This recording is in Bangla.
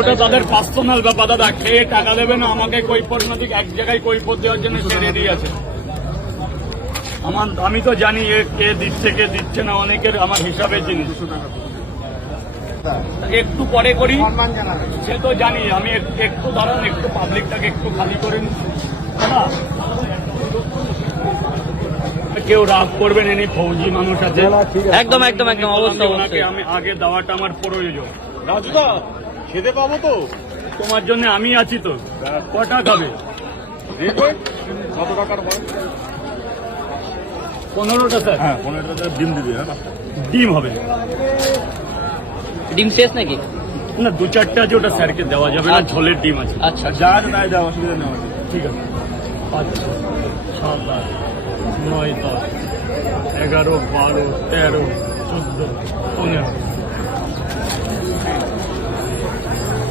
ওটা তাদের পার্সোনাল ব্যাপার দাদা, খেয়ে টাকা দেবে না আমাকে কৈফত না দিক, এক জায়গায় কৈফত দেওয়ার জন্য সে রেডি আছে। আমি তো জানি কে দিচ্ছে কে দিচ্ছে না, অনেকের আমার হিসাবে জিনিস একটু পরে করি সে তো জানি। আমি একটু দাঁড়ান, একটু পাবলিকটাকে একটু খালি করে নি। কেউ রাগ করবেন, এনি ফৌজি মানুষ আছে। একদম একদম একদম অবশ্যই। আমি আগে দেওয়াটা আমার প্রয়োজন। রাজুদা খেতে পাবো তো? তোমার জন্য আমি আছি তো। কটা খাবে? কত টাকার হয়? 15টা স্যার। হ্যাঁ 15টা ডিম দিবি। হ্যাঁ ডিম হবে। ডিম শেষ নাকি? না 2-4টা আছে, ওটা স্যারকে দেওয়া যাবে না, ঝোলের ডিম আছে। আচ্ছা যা আছে তাই দাও, অসুবিধা নেই। ঠিক আছে। 5, 6, 7, 8, 9, 10, 11, 12, 13, 14, 15